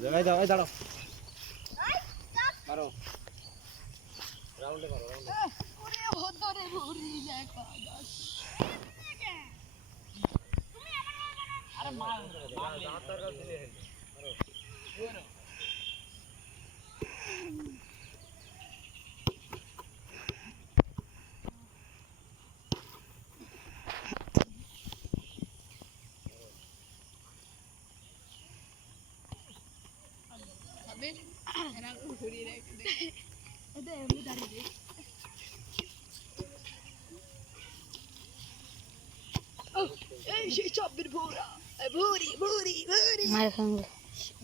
এই দাও এই দাঁড়াও মারো রাউন্ডে মারো রাউন্ডে ওরে ভদরে ভরি দেখা দাস তুমি আরে মার হাত আর দিলে মারো এরা ঘুরিয়ে রেখে দে এটা এমনি দাঁড়িয়ে এই সেই চাপের ভোরা ভুরি ভুরি ভুরি মার খাঙ্গে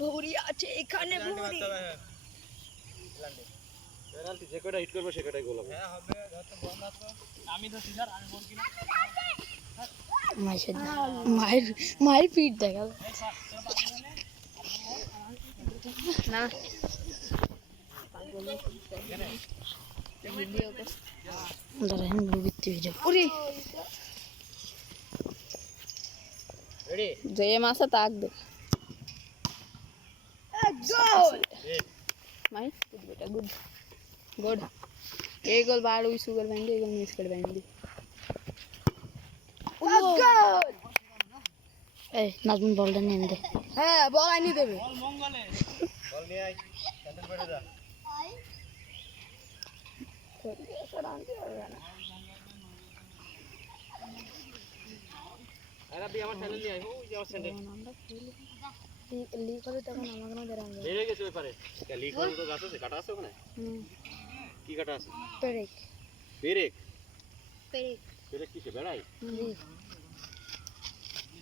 ভুরি আছে এখানে ভুরি পেনাল্টি যে কয়টা হিট করবে সে কয়টাই গোল হবে হ্যাঁ হবে যত বল মাত্র আমি তো সিজার আমি বল কিনা মায়ের মায়ের পিঠ দেখাল না ভিডিও কর দাঁড়ান ভুগিতে হয়ে যাবে ওরে রেডি যে মাসা তাক দে গোল माई गुड बेटा गुड गुड एक गोल बाहर हुई सुगर बैंडी एक गोल मिस कर बैंडी গোল ए नाजमुन बॉल नहीं दे হ্যাঁ বল আনি দেবে বল মঙ্গলে বল নিয়ে আয় ক্যান্সেল করে যা আরে বি আমার চ্যানেল নিয়ে আয় ওই যে আমার চ্যানেল ली करे तक আমাকে না দেরাম বের হয়ে গেছে ওই পারে লিক করে তো গাছ আছে কাটা আছে ওখানে কি কাটা আছে पेरेक পেরেক पेरेक পেরেক কিসে বেড়াই जी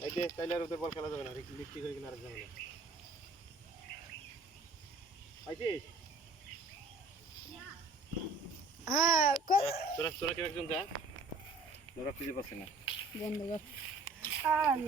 এই যে টাইলার ওদের বল খেলা যাবে না লিক কি করে কিনা আর যাবে না আইছিস হ্যাঁ তোরা তোরা কেউ একজন যা তোরা খুঁজে পাচ্ছে না बंद कर আর